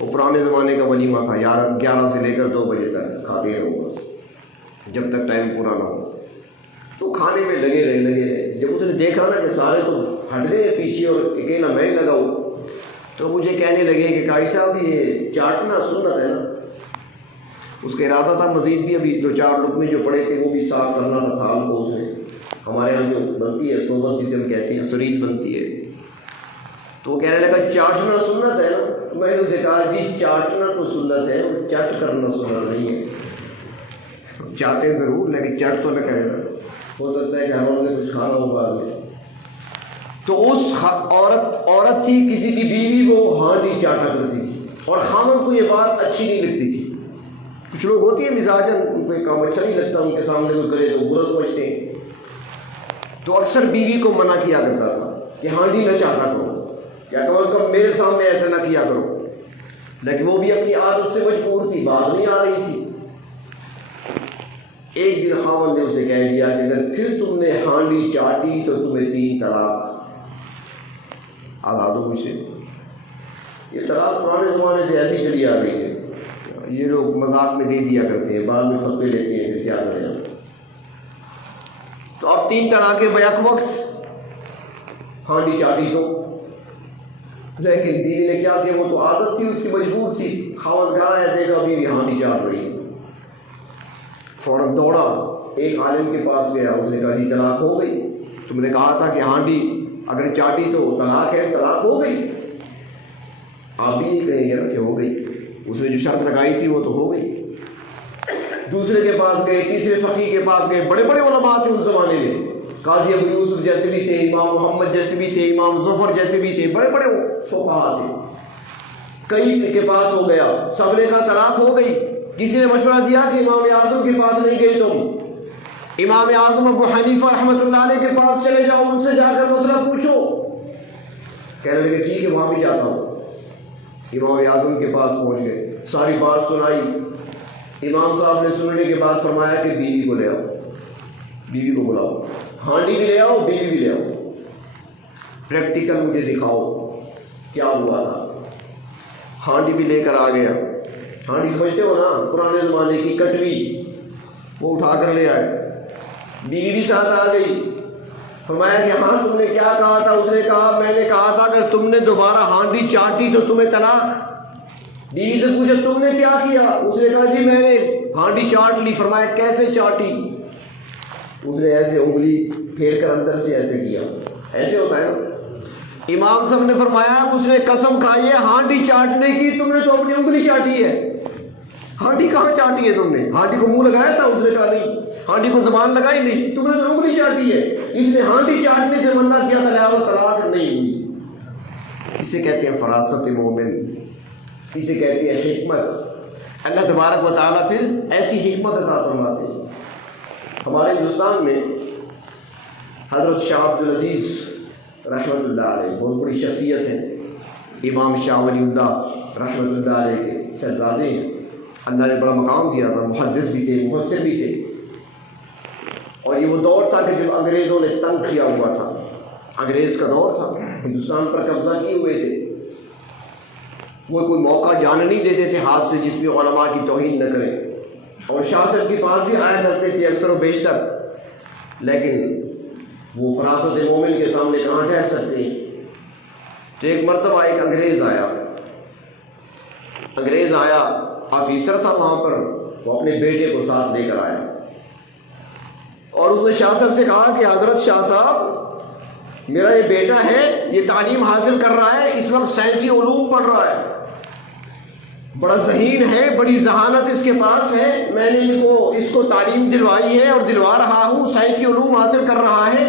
وہ پرانے زمانے کا ولیمہ تھا، 11 سے لے کر 2 بجے تک کھاتے رہو بس، جب تک ٹائم پورا نہ ہو۔ تو کھانے میں لگے رہے۔ جب اس نے دیکھا نا کہ سارے تو ہٹ گئے پیچھے اور اکیلا میں ہی لگا ہوں، تو مجھے کہنے لگے کہ قاضی صاحب یہ چاٹنا سنت ہے نا۔ اس کا ارادہ تھا مزید بھی ابھی 2-4 لقمے جو پڑے تھے وہ بھی صاف کرنا تھا تھال کو۔ اس نے ہمارے یہاں جو بنتی ہے صحبت جسے ہم کہتے ہیں، سرید بنتی ہے، تو وہ کہنے لگا چاٹنا سنت ہے نا۔ تو میں نے اسے کہا جی چاٹنا تو سنت ہے، چٹ کرنا سنت نہیں ہے۔ چاٹے ضرور لیکن چٹ تو نہ کرے نا، ہو سکتا ہے کہ ہمارے نے کچھ کھانا ہو بعد میں۔ تو اس عورت تھی، کسی کی بیوی، وہ ہانڈی چاٹا کرتی تھی، اور خامن کو یہ بات اچھی نہیں لگتی تھی۔ کچھ لوگ ہوتی ہیں مزاجن، ان کو ایک کام اچھا نہیں لگتا، ان کے سامنے کوئی کرے تو برا سمجھتے ہیں، تو اکثر بیوی کو منع کیا کرتا تھا کہ ہانڈی نہ چاٹا کرو، کیا کہو اس کا میرے سامنے ایسا نہ کیا کرو۔ لیکن وہ بھی اپنی عادت سے مجبور تھی، بات نہیں آ رہی تھی۔ ایک دن خاوند نے اسے کہہ دیا کہ اگر پھر تم نے ہانڈی چاٹی تو تمہیں 3 طلاق، آزاد ہو مجھ سے۔ یہ طلاق پرانے زمانے سے ایسی چلی آ رہی ہے، یہ لوگ مذاق میں دے دیا کرتے ہیں، بعد میں فتوے لیتے ہیں، پھر کیا کریں آپ۔ تو اب 3 طلاقیں بیک وقت، ہانڈی چاٹی تو، لیکن بیوی نے کیا کہ وہ تو عادت تھی، اس کی مجبور تھی۔ خاوند گھر آیا، دیکھا بیوی ہانڈی چاٹ رہی ہے، فوراً دوڑا، ایک عالم کے پاس گیا، اس نے کہا جی طلاق ہو گئی، تم نے کہا تھا کہ ہانڈی اگر چاٹی تو طلاق ہے، طلاق ہو گئی، آپ بھی یہ کہیں گے نا کہ ہو گئی، اس نے جو شرط لگائی تھی وہ تو ہو گئی۔ دوسرے کے پاس گئے، تیسرے فقیہ کے پاس گئے، بڑے بڑے علماء تھے اس زمانے میں، قاضی ابو یوسف جیسے بھی تھے، امام محمد جیسے بھی تھے، امام ظفر جیسے بھی تھے، بڑے بڑے فقہاء تھے، کئی کے پاس ہو گیا، سب نے کہا طلاق ہو گئی۔ کسی نے مشورہ دیا کہ امام اعظم کے پاس نہیں گئے تم، امام اعظم ابو حنیفہ رحمۃ اللہ علیہ کے پاس چلے جاؤ، ان سے جا کر مسئلہ پوچھو۔ کہنے لگے ٹھیک ہے وہاں بھی جاتا ہوں۔ امام اعظم کے پاس پہنچ گئے، ساری بات سنائی، امام صاحب نے سننے کے بعد فرمایا کہ بیوی کو لے آؤ، بیوی کو بلاؤ، ہانڈی بھی لے آؤ، بیوی بھی لے آؤ، پریکٹیکل مجھے دکھاؤ کیا ہوا تھا۔ ہانڈی بھی لے کر آ گیا، ہانڈی سمجھتے ہو نا پرانے زمانے کی کٹوی، وہ اٹھا کر لے آئے، بیوی بھی ساتھ آ گئی۔ فرمایا کہ ہاں تم نے کیا کہا تھا؟ اس نے کہا میں نے کہا تھا اگر تم نے دوبارہ ہانڈی چاٹی تو تمہیں طلاق۔ بیوی سے پوچھا تم نے کیا کیا؟ اس نے کہا جی میں نے ہانڈی چاٹ لی۔ فرمایا کیسے چاٹی؟ اس نے ایسے انگلی پھیر کر اندر سے ایسے کیا، ایسے ہوتا ہے نا۔ امام صاحب نے فرمایا اس نے قسم کھائی ہے ہانڈی چاٹنے کی، تم نے تو اپنی انگلی چاٹی ہے، ہانڈی کہاں چاٹی ہے تم نے؟ ہانڈی کو منہ لگایا تھا؟ اس نے کہا نہیں۔ ہانڈی کو زبان لگائی؟ نہیں، تم نے تو انگلی چاٹی ہے۔ اس نے ہانڈی چاٹنے سے منع کیا تھا، لہٰذا طلاق نہیں ہوئی۔ اسے کہتے ہیں فراست مومن، اسے کہتے ہیں حکمت۔ اللہ تبارک و تعالیٰ پھر ایسی حکمت عطا فرماتے ہیں۔ ہمارے ہندوستان میں حضرت شاہ عبد العزیز رحمۃ اللہ علیہ بہت بڑی شخصیت ہے، امام شاہ ولی اللہ رحمۃ اللہ علیہ کے شہزادے ہیں، اللہ نے بڑا مقام دیا تھا، محدث بھی تھے، مفسر بھی تھے۔ اور یہ وہ دور تھا کہ جب انگریزوں نے تنگ کیا ہوا تھا، انگریز کا دور تھا، ہندوستان پر قبضہ کیے ہوئے تھے۔ وہ کوئی موقع جانے نہیں دیتے تھے ہاتھ سے جس میں علماء کی توہین نہ کریں، اور شاہ صاحب کے پاس بھی آیا کرتے تھے اکثر و بیشتر، لیکن وہ فراست مومن کے سامنے کہاں ٹھہر سکتے ہیں۔ تو ایک مرتبہ ایک انگریز آیا، آفیسر تھا وہاں پر، وہ اپنے بیٹے کو ساتھ لے کر آیا اور اس نے شاہ صاحب سے کہا کہ حضرت شاہ صاحب، میرا یہ بیٹا ہے، یہ تعلیم حاصل کر رہا ہے، اس وقت سائنسی علوم پڑھ رہا ہے، بڑا ذہین ہے، بڑی ذہانت اس کے پاس ہے، میں نے اس کو تعلیم دلوائی ہے اور دلوا رہا ہوں، سائنسی علوم حاصل کر رہا ہے،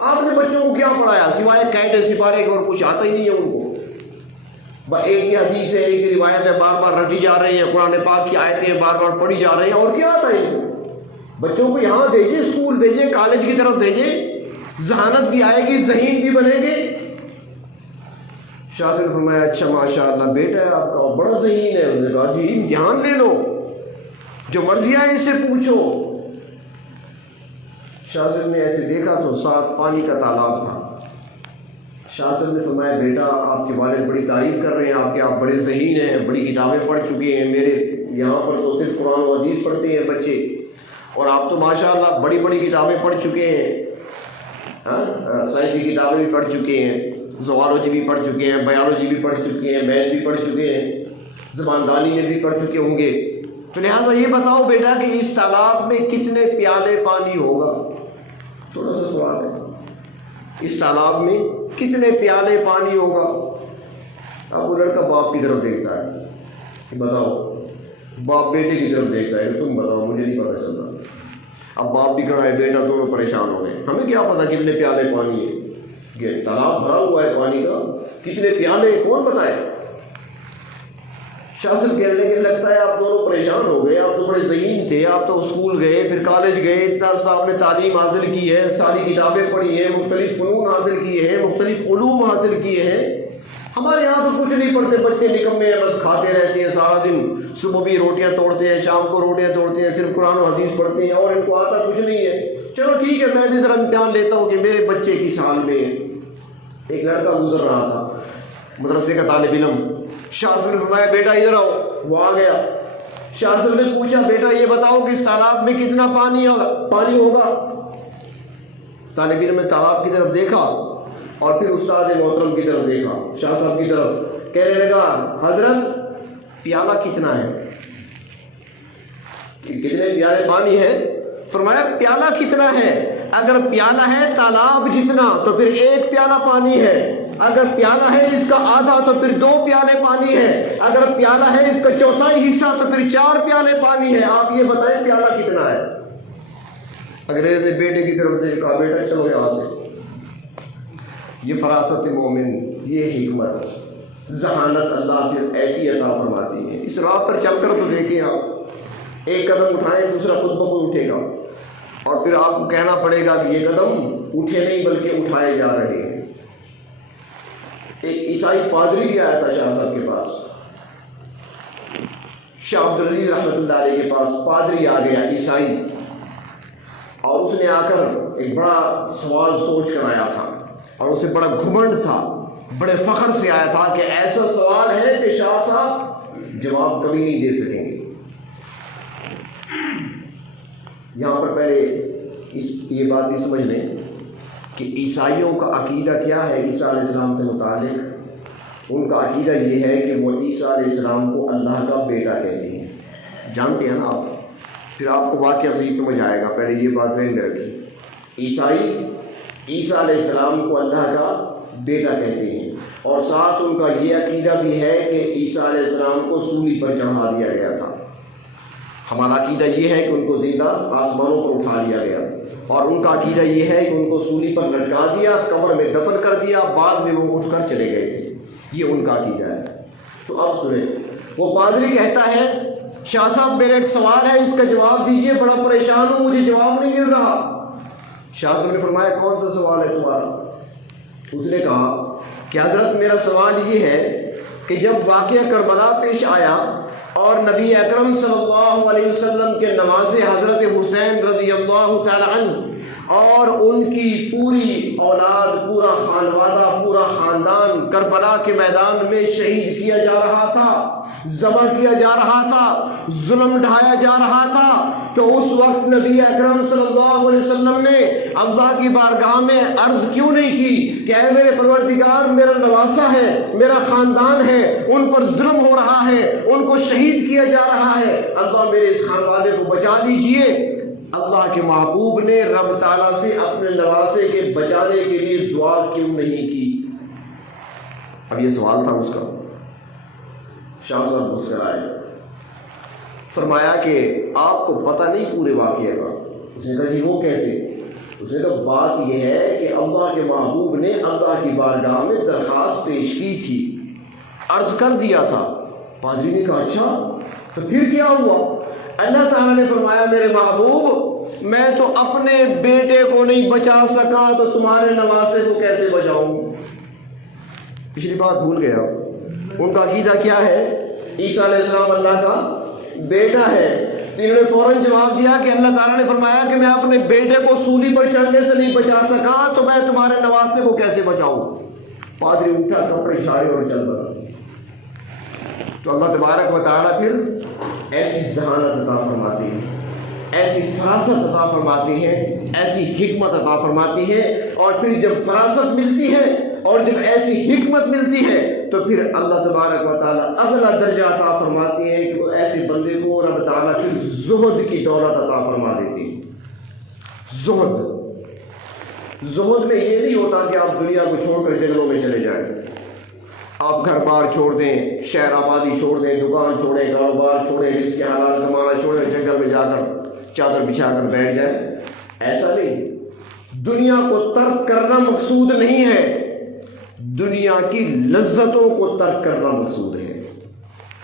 آپ نے بچوں کو کیا پڑھایا سوائے قید سپارے کے، اور کچھ آتا ہی نہیں ہے ان کو، ایک ہی حدیث ہے، ایک ہی روایت ہے، بار بار رٹی جا رہی ہے، قرآن پاک کی آیتیں بار بار پڑھی جا رہی ہیں، اور کیا آتا ہے ان کو؟ بچوں کو یہاں بھیجیں، اسکول بھیجیں، کالج کی طرف بھیجیں، ذہانت بھی آئے گی، ذہین بھی بنیں گے۔ شاہ صاحب نے فرمایا اچھا ماشاء اللہ بیٹا ہے آپ کا، بڑا ذہین ہے۔ انہوں نے کہا جی امتحان لے لو، جو مرضی آئے اس سے پوچھو۔ شاہ صاحب نے ایسے دیکھا تو ساتھ پانی کا تالاب تھا۔ شاہ صاحب نے فرمایا بیٹا آپ کے والد بڑی تعریف کر رہے ہیں آپ کے، آپ بڑے ذہین ہیں، بڑی کتابیں پڑھ چکے ہیں، میرے یہاں پر تو صرف قرآن و حدیث پڑھتے ہیں بچے، اور آپ تو ماشاءاللہ بڑی بڑی کتابیں پڑھ چکے ہیں، سائنسی کتابیں بھی پڑھ چکے ہیں، زوالوجی بھی پڑھ چکے ہیں، بایولوجی بھی پڑھ چکے ہیں، میتھ بھی پڑھ چکے ہیں، زباندانی میں بھی پڑھ چکے ہوں گے، تو لہٰذا یہ بتاؤ بیٹا کہ اس تالاب میں کتنے پیالے پانی ہوگا؟ تھوڑا سا سوال ہے، اس تالاب میں کتنے پیالے پانی ہوگا؟ اب وہ لڑکا باپ کی طرف دیکھتا ہے کہ بتاؤ، باپ بیٹے کی طرف دیکھتا ہے کہ تم بتاؤ، مجھے نہیں پتہ چلتا۔ اب باپ بھی کھڑا ہے، بیٹا، دونوں پریشان ہو گئے، ہمیں کیا پتا کتنے پیالے پانی ہے، کہ تالاب بھرا ہوا ہے پانی کا، کتنے پیالے کون بتائے؟ شاہ صاحب کہنے لگے لگتا ہے آپ دونوں پریشان ہو گئے، آپ تو بڑے ذہین تھے، آپ تو اسکول گئے، پھر کالج گئے، اتنا عرصہ آپ نے تعلیم حاصل کی ہے، ساری کتابیں پڑھی ہیں، مختلف فنون حاصل کیے ہیں، مختلف علوم حاصل کیے ہیں، ہمارے یہاں تو کچھ نہیں پڑھتے، بچے نکمے ہیں، بس کھاتے رہتے ہیں سارا دن، صبح بھی روٹیاں توڑتے ہیں، شام کو روٹیاں توڑتے ہیں، صرف قرآن و حدیث پڑھتے ہیں، اور ان کو آتا کچھ نہیں ہے۔ چلو ٹھیک ہے، میں بھی ذرا امتحان لیتا ہوں کہ میرے بچے کی سال میں ایک لڑکا گزر رہا تھا، مدرسے کا طالب علم۔ شاہ صاحب نے فرمایا بیٹا ادھر آؤ، وہ آ گیا۔ شاہ صاحب نے پوچھا بیٹا یہ بتاؤ کہ اس تالاب میں کتنا پانی ہوگا؟ طالب علم نے تالاب کی طرف دیکھا اور پھر استاد محترم کی طرف دیکھا، شاہ صاحب کی طرف، کہنے لگا حضرت پیالہ کتنا ہے؟ کتنے پیالے پانی ہے؟ فرمایا پیالہ کتنا ہے؟ اگر پیالہ ہے تالاب جتنا تو پھر ایک پیالہ پانی ہے، اگر پیالہ ہے اس کا آدھا تو پھر 2 پیالے پانی ہے، اگر پیالہ ہے اس کا چوتھائی حصہ تو پھر 4 پیالے پانی ہے، آپ یہ بتائیں پیالہ کتنا ہے؟ انگریز نے بیٹے کی طرف دیکھا، بیٹا چلو یہاں سے۔ یہ فراست مومن، یہ حکمت، ذہانت اللہ پھر ایسی عطا فرماتی ہے۔ اس راہ پر چل کر تو دیکھیں آپ، ایک قدم اٹھائیں دوسرا خود بخود اٹھے گا، اور پھر آپ کو کہنا پڑے گا کہ یہ قدم اٹھے نہیں بلکہ اٹھائے جا رہے ہیں۔ ایک عیسائی پادری بھی آیا تھا شاہ صاحب کے پاس، شاہ عبدالعزیز رحمۃ اللہ علیہ کے پاس پادری آ گیا عیسائی، اور اس نے آ کر ایک بڑا سوال سوچ کر آیا تھا، اور اسے بڑا گھمنڈ تھا، بڑے فخر سے آیا تھا کہ ایسا سوال ہے کہ شاہ صاحب جواب کبھی نہیں دے سکیں گے۔ یہاں پر پہلے یہ بات بھی سمجھ لیں کہ عیسائیوں کا عقیدہ کیا ہے عیسیٰ علیہ السلام سے متعلق۔ ان کا عقیدہ یہ ہے کہ وہ عیسیٰ علیہ السلام کو اللہ کا بیٹا کہتے ہیں، جانتے ہیں نا آپ، پھر آپ کو واقعہ صحیح سمجھ آئے گا، پہلے یہ بات ذہن میں رکھیں۔ عیسائی عیسیٰ علیہ السلام کو اللہ کا بیٹا کہتے ہیں، اور ساتھ ان کا یہ عقیدہ بھی ہے کہ عیسیٰ علیہ السلام کو سولی پر چڑھا دیا گیا تھا۔ ہمارا عقیدہ یہ ہے کہ ان کو زندہ آسمانوں پر اٹھا لیا گیا، اور ان کا عقیدہ یہ ہے کہ ان کو سولی پر لٹکا دیا، قبر میں دفن کر دیا، بعد میں وہ اٹھ کر چلے گئے تھے، یہ ان کا عقیدہ ہے۔ تو اب سنیں، وہ پادری کہتا ہے شاہ صاحب میرا ایک سوال ہے، اس کا جواب دیجئے، بڑا پریشان ہوں، مجھے جواب نہیں مل رہا۔ شاہ صاحب نے فرمایا کون سا سوال ہے تمہارا؟ اس نے کہا کہ حضرت میرا سوال یہ ہے کہ جب واقعہ کربلا پیش آیا اور نبی اکرم صلی اللہ علیہ وسلم کے نواسے حضرت حسین رضی اللہ تعالی عنہ اور ان کی پوری اولاد، پورا خانوادہ، پورا خاندان کربلا کے میدان میں شہید کیا جا رہا تھا، ذبح کیا جا رہا تھا، ظلم ڈھایا جا رہا تھا، تو اس وقت نبی اکرم صلی اللہ علیہ وسلم نے اللہ کی بارگاہ میں عرض کیوں نہیں کی کہ اے میرے پروردگار، میرا نواسا ہے، میرا خاندان ہے، ان پر ظلم ہو رہا ہے، ان کو شہید کیا جا رہا ہے، اللہ میرے اس خانوادے کو بچا دیجئے۔ اللہ کے محبوب نے رب تعالیٰ سے اپنے نواسے کے بچانے کے لیے دعا کیوں نہیں کی؟ اب یہ سوال تھا اس کا۔ شاہ صاحب مسکرائے، فرمایا کہ آپ کو پتہ نہیں پورے واقعے کا۔ اس نے کہا جی وہ کیسے؟ اس نے کہا بات یہ ہے کہ اللہ کے محبوب نے اللہ کی بارگاہ میں درخواست پیش کی تھی، عرض کر دیا تھا۔ پادری نے کہا اچھا تو پھر کیا ہوا؟ اللہ تعالیٰ نے فرمایا میرے محبوب، میں تو اپنے بیٹے کو نہیں بچا سکا تو تمہارے نواسے کو کیسے بچاؤں؟ پچھلی بات بھول گیا۔ ان کا عقیدہ کیا ہے؟ عیسیٰ علیہ السلام اللہ کا بیٹا ہے۔ تو انہوں نے فوراً جواب دیا کہ اللہ تعالیٰ نے فرمایا کہ میں اپنے بیٹے کو سولی پر چڑھنے سے نہیں بچا سکا تو میں تمہارے نواسے کو کیسے بچاؤں؟ پادری اٹھا، کپڑے جھاڑے اور چل پڑا۔ تو اللہ تبارک و تعالیٰ پھر ایسی ذہانت عطا فرماتی ہے، ایسی فراست عطا فرماتی ہے، ایسی حکمت عطا فرماتی ہے، اور پھر جب فراست ملتی ہے اور جب ایسی حکمت ملتی ہے تو پھر اللہ تبارک و تعالیٰ اگلا درجہ عطا فرماتی ہے کہ وہ ایسے بندے کو رب تعالیٰ پھر زہد کی دولت عطا فرما دیتی ہے۔ زہد میں یہ نہیں ہوتا کہ آپ دنیا کو چھوڑ کر جنگلوں میں چلے جائیں، آپ گھر بار چھوڑ دیں، شہر آبادی چھوڑ دیں، دکان چھوڑیں، کاروبار چھوڑیں، رزق کے حلال کمانا چھوڑیں، جنگل میں جا کر چادر بچھا کر بیٹھ جائیں۔ ایسا نہیں، دنیا کو ترک کرنا مقصود نہیں ہے، دنیا کی لذتوں کو ترک کرنا مقصود ہے۔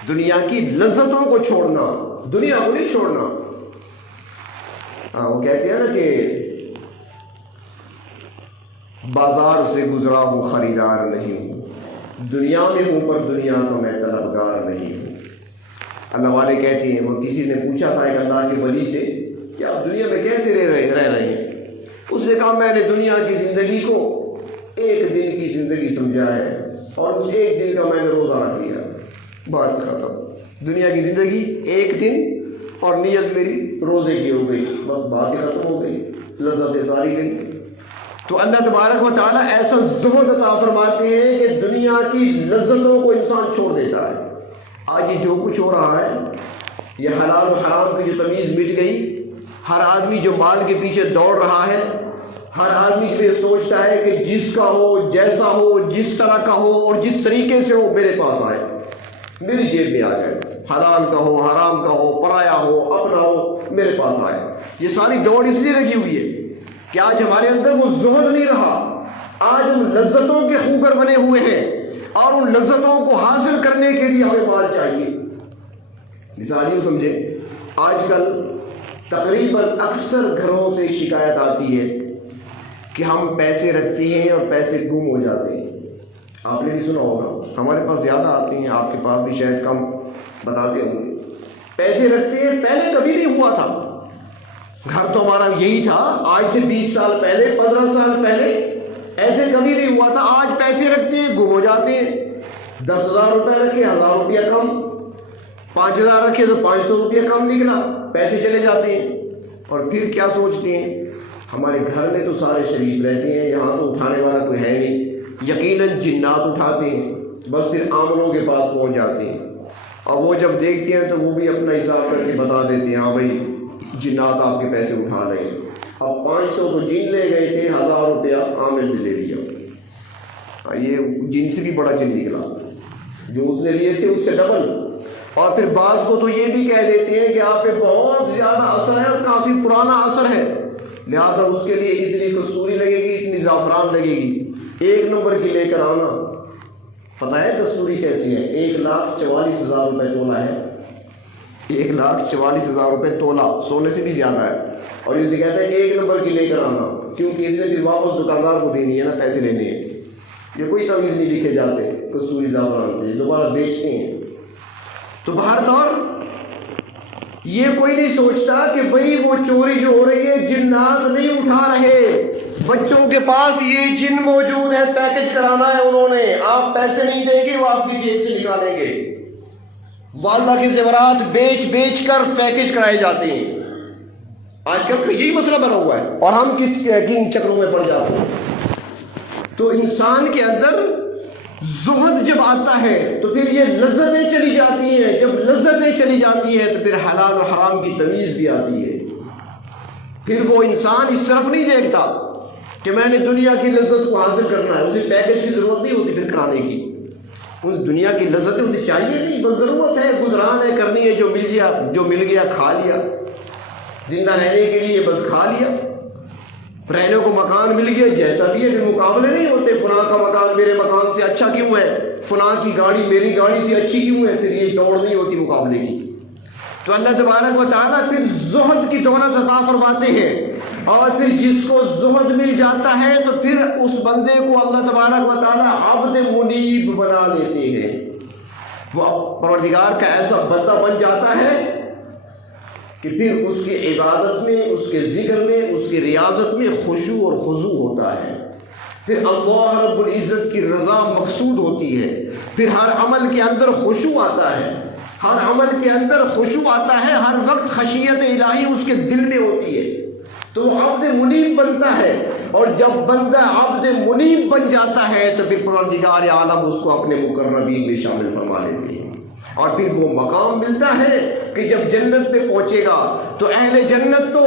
دنیا کی لذتوں کو چھوڑنا، دنیا کو نہیں چھوڑنا۔ وہ کہتے ہیں نا کہ بازار سے گزرا ہوں خریدار نہیں ہوں، دنیا میں ہوں پر دنیا کا میں طلبگار نہیں ہوں۔ اللہ والے کہتے ہیں، وہ کسی نے پوچھا تھا ایک اللہ کے ولی سے کہ آپ دنیا میں کیسے رہ رہے ہیں؟ اس نے کہا میں نے دنیا کی زندگی کو ایک دن کی زندگی سمجھا ہے اور اس ایک دن کا میں نے روزہ رکھ لیا، بات ختم۔ دنیا کی زندگی ایک دن اور نیت میری روزے کی ہو گئی، بس بات ختم ہو گئی، لذتیں ساری گئی۔ تو اللہ تبارک و تعالیٰ ایسا زہد عطا فرماتے ہیں کہ دنیا کی لذتوں کو انسان چھوڑ دیتا ہے۔ آج یہ جو کچھ ہو رہا ہے، یہ حلال و حرام کی جو تمیز مٹ گئی، ہر آدمی جو مال کے پیچھے دوڑ رہا ہے، ہر آدمی جو یہ سوچتا ہے کہ جس کا ہو، جیسا ہو، جس طرح کا ہو اور جس طریقے سے ہو میرے پاس آئے، میری جیب میں آ جائے، حلال کا ہو، حرام کا ہو، پرایا ہو، اپنا ہو، میرے پاس آئے۔ یہ ساری دوڑ اس لیے لگی ہوئی ہے کہ آج ہمارے اندر وہ زہد نہیں رہا، آج ہم لذتوں کے خوگر بنے ہوئے ہیں اور ان لذتوں کو حاصل کرنے کے لیے ہمیں مال چاہیے۔ مثال یوں سمجھے، آج کل تقریباً اکثر گھروں سے شکایت آتی ہے کہ ہم پیسے رکھتے ہیں اور پیسے گم ہو جاتے ہیں۔ آپ نے بھی سنا ہوگا، ہمارے پاس زیادہ آتے ہیں، آپ کے پاس بھی شاید کم بتاتے ہوں گے۔ پیسے رکھتے ہیں، پہلے کبھی نہیں ہوا تھا، گھر تو ہمارا یہی تھا، آج سے 20 سال پہلے، 15 سال پہلے ایسے کبھی نہیں ہوا تھا۔ آج پیسے رکھتے ہیں، گم ہو جاتے ہیں۔ 10,000 روپے رکھے، 1,000 روپیہ کم، 5,000 رکھے تو 500 روپیہ کم نکلا، پیسے چلے جاتے ہیں۔ اور پھر کیا سوچتے ہیں، ہمارے گھر میں تو سارے شریف رہتے ہیں، یہاں تو اٹھانے والا کوئی ہے نہیں، یقیناً جنات اٹھاتے ہیں، بس پھر عاملوں کے پاس پہنچ جاتے ہیں، اور وہ جب دیکھتے ہیں تو وہ بھی اپنا حساب کر کے بتا دیتے ہیں، ہاں بھائی جنات آپ کے پیسے اٹھا رہے ہیں۔ اب 500 تو جن لے گئے تھے، 1,000 روپیہ عامل نے لے لیا، یہ جن سے بھی بڑا جن نکلا، جو اس نے لیے تھے اس سے ڈبل۔ اور پھر بعض کو تو یہ بھی کہہ دیتے ہیں کہ آپ پہ بہت زیادہ اثر ہے اور کافی پرانا اثر ہے، لہٰذا اس کے لیے اتنی کستوری لگے گی، اتنی زعفران لگے گی، 1 نمبر کی لے کر آنا۔ پتہ ہے کستوری کیسی ہے؟ 1,44,000 روپے تولہ ہے، 1,44,000 روپے تولہ، سونے سے بھی زیادہ ہے۔ اور اسے کہتے ہیں 1 نمبر کی لے کر آنا، کیونکہ اس نے بھی واپس دکاندار کو دینی ہے نا، پیسے لینے ہیں۔ یہ کوئی تعویذ نہیں لکھے جاتے کستوری زعفران سے، دوبارہ بیچتے ہیں۔ تو بہر طور یہ کوئی نہیں سوچتا کہ بھئی وہ چوری جو ہو رہی ہے جنات نہیں اٹھا رہے، بچوں کے پاس یہ جن موجود ہے، پیکج کرانا ہے انہوں نے، آپ پیسے نہیں دیں گے، وہ آپ کی جیب سے نکالیں گے۔ والدہ کے زیورات بیچ کر پیکج کرائے جاتے ہیں۔ آج کل یہی مسئلہ بنا ہوا ہے، اور ہم کن چکروں میں پڑ جاتے ہیں۔ تو انسان کے اندر زہد جب آتا ہے تو پھر یہ لذتیں چلی جاتی ہیں، جب لذتیں چلی جاتی ہیں تو پھر حلال و حرام کی تمیز بھی آتی ہے۔ پھر وہ انسان اس طرف نہیں دیکھتا کہ میں نے دنیا کی لذت کو حاصل کرنا ہے، اسے پیکج کی ضرورت نہیں ہوتی پھر کرانے کی۔ اس دنیا کی لذتیں اسے چاہیے نہیں، بس ضرورت ہے، گزران ہے، کرنی ہے، جو مل گیا کھا لیا، زندہ رہنے کے لیے بس کھا لیا، رہنے کو مکان مل گیا جیسا بھی ہے، پھر مقابلے نہیں ہوتے، فلاں کا مکان میرے مکان سے اچھا کیوں ہے، فلاں کی گاڑی میری گاڑی سے اچھی کیوں ہے، پھر یہ دوڑ نہیں ہوتی مقابلے کی۔ تو اللہ تبارک و تعالیٰ پھر زہد کی دولت عطا فرماتے ہیں، اور پھر جس کو زہد مل جاتا ہے تو پھر اس بندے کو اللہ تبارک و تعالیٰ عبد منیب بنا لیتے ہیں۔ وہ پروردگار کا ایسا بندہ بن جاتا ہے کہ پھر اس کی عبادت میں، اس کے ذکر میں، اس کی ریاضت میں خشوع اور خضوع ہوتا ہے۔ پھر اللہ رب العزت کی رضا مقصود ہوتی ہے، پھر ہر عمل کے اندر خشوع آتا ہے، ہر عمل کے اندر خشوع آتا ہے، ہر وقت خشیت الہی اس کے دل میں ہوتی ہے، تو وہ عبد منیب بنتا ہے۔ اور جب بندہ عبد منیب بن جاتا ہے تو پھر پروردگار عالم اس کو اپنے مقربین میں شامل فرما لیتے ہیں، اور پھر وہ مقام ملتا ہے کہ جب جنت پہ پہنچے گا تو اہل جنت تو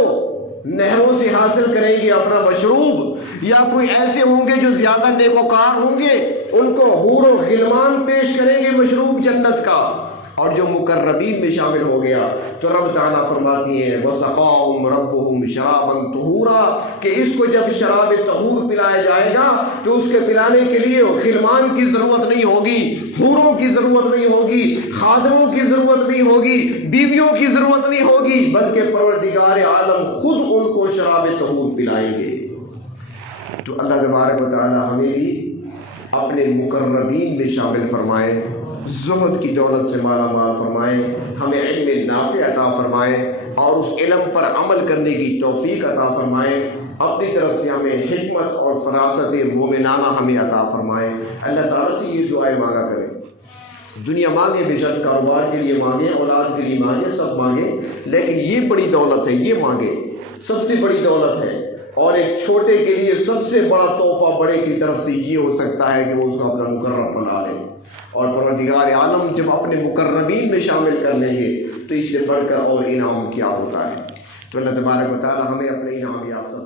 نہروں سے حاصل کریں گے اپنا مشروب، یا کوئی ایسے ہوں گے جو زیادہ نیکوکار ہوں گے، ان کو حور و غلمان پیش کریں گے مشروب جنت کا، اور جو مقربین میں شامل ہو گیا تو رب تعالیٰ فرماتی ہیں وَسَقَاهُمْ رَبُّهُمْ شَرَابًا طُهُورًا، کہ اس کو جب شراب طہور پلایا جائے گا تو اس کے پلانے کے لیے غلمان کی ضرورت نہیں ہوگی، حوروں کی ضرورت نہیں ہوگی، خادموں کی ضرورت نہیں ہوگی، بیویوں کی ضرورت نہیں ہوگی، بلکہ پروردگار عالم خود ان کو شراب طہور پلائیں گے۔ تو اللہ تبارک و تعالیٰ ہمیں بھی اپنے مقربین میں شامل فرمائے، زہد کی دولت سے مالا مال فرمائے، ہمیں علم نافع عطا فرمائے، اور اس علم پر عمل کرنے کی توفیق عطا فرمائے، اپنی طرف سے ہمیں حکمت اور فراست مومنانہ ہمیں عطا فرمائے۔ اللہ تعالیٰ سے یہ دعائیں مانگا کریں، دنیا مانگے بے شک، کاروبار کے لیے مانگے، اولاد کے لیے مانگے، سب مانگے، لیکن یہ بڑی دولت ہے، یہ مانگے، سب سے بڑی دولت ہے۔ اور ایک چھوٹے کے لیے سب سے بڑا تحفہ بڑے کی طرف سے یہ ہو سکتا ہے کہ وہ اس کو اپنا مقرب بنا لے، اور پروردگار عالم جب اپنے مقربین میں شامل کر لیں گے تو اس سے بڑھ کر اور انعام کیا ہوتا ہے۔ تو اللہ تبارک و تعالی ہمیں اپنے انعام یافتہ